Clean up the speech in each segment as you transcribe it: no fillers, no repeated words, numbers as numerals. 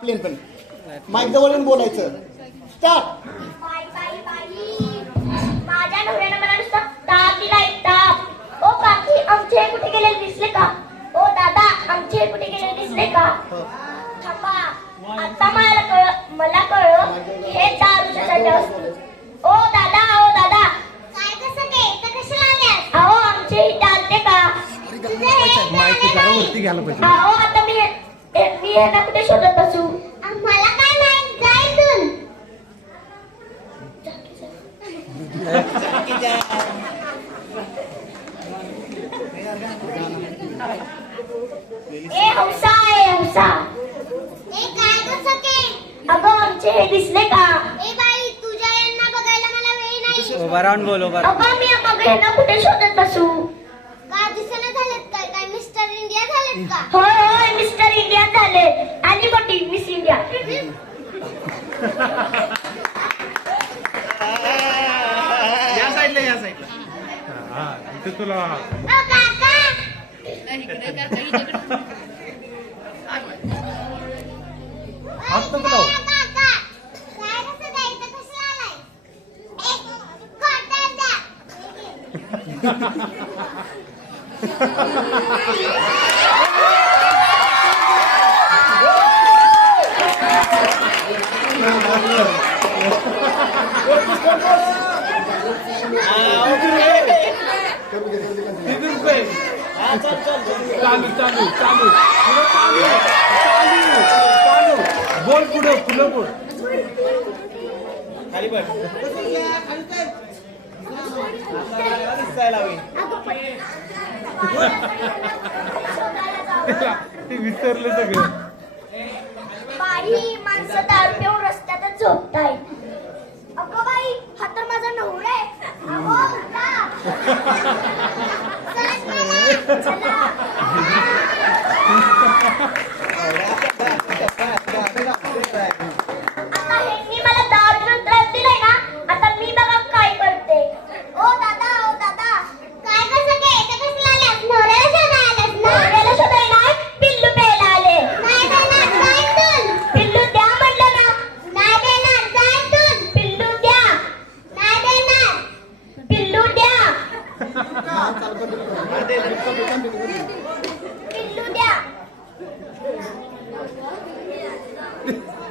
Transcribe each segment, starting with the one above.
Plain पण mic जवळ येऊन बोलायचं. स्टार्ट. माझ्या नवऱ्यानं मला नुसतं ताप दिलाय, ताप. ओ काकी, आमचे कुठे गेलेले दिसले का? ओ दादा, आमचे कुठे गेलेले दिसले का? थांबा, आता मला कळलं हे दारूच्यासाठी असते. ओ दादा, काय कसं ते कशाला आल्यास? अहो आमचे इथे आलते का? अहो आता मी यांना कुठे शोधत बसू? मला काय माहित, जाय इथून. ए हौसा, काय कसं के? अगं आमचे हे दिसले का? ए बाई, तुझ्या यांना बघायला मला वेळ नाही. उभा राहून बोल, उभा राहून. अगं मी मग यांना कुठे शोधत बसू? का दिसेना झालेत काय मिस्टर इंडिया झालेत का? होय मिस्टर इंडिया झाले आणि मोठी मिस इंडिया. या साईडला हा इथे तुला ओ काका, हात नको लावू. काका, काय कसं जायचं कशाला आलाय? एक क्वार्टर द्या. किती रुपये? चालू चालू चालू पुढं चालू चालू चालू बोल पुढं पुढं बोल. खाली बघ. ते विसरलं सगळं. बाई माणसं दारू पिऊन रस्त्यातच झोपताय. अगं बाई, हा तर माझा नवरा आहे. अगो उठा. चला. आता ह्यांनी मला दारू त्रास दिलाय ना, आता मी बघा काय करते. ओ दादा, काय कसं के? कशाला आल्यास? नवऱ्याला शोधायला आल्यास ना? नवऱ्याला शोधायला नाही, पिल्लू प्यायला आले. नाही देणार, जा इथून. पिल्लू द्या म्हणलं ना. नाही देणार, जा इथून. पिल्लू द्या. नाही देणार. पिल्लू द्या. पिल्लू द्या.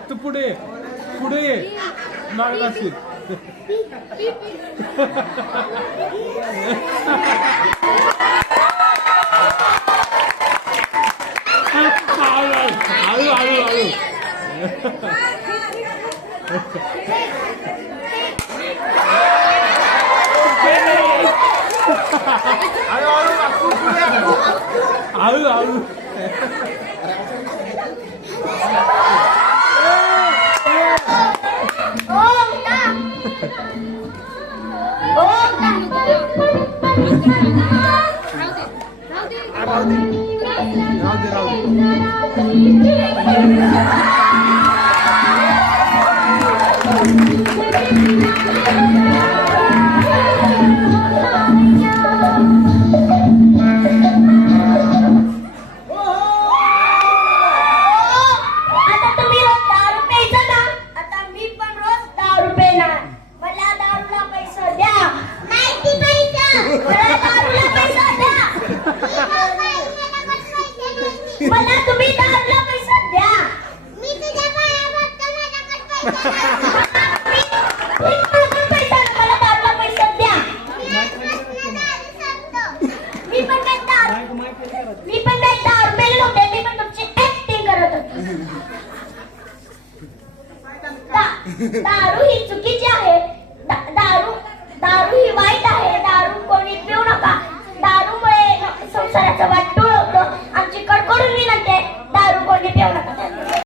तू पुढे ये. पुढे ये मागत असेल. आळू आळू आळू. आळू आळू. ओ उठा. ओ उठा. राहू दे राहू दे. आता तुम्ही रोज दारू प्यायचं ना, आता मी पण रोज दारू पेणार. मला दारूला पैसा द्या. माहिती पैसा. मला दारूला पैसा द्या. मला तुम्ही दारूला पैसा द्या. मी तुझ्या पाया पडतो, माझ्याकडे पैसा नाही. एक मागून पैसा, मला दारूला पैसा द्या. मी पण काय दारू पेले होते, मी पण तुमची ऍक्टिंग करत होते. दारू ही चुकीची आहे. दारू ही वाईट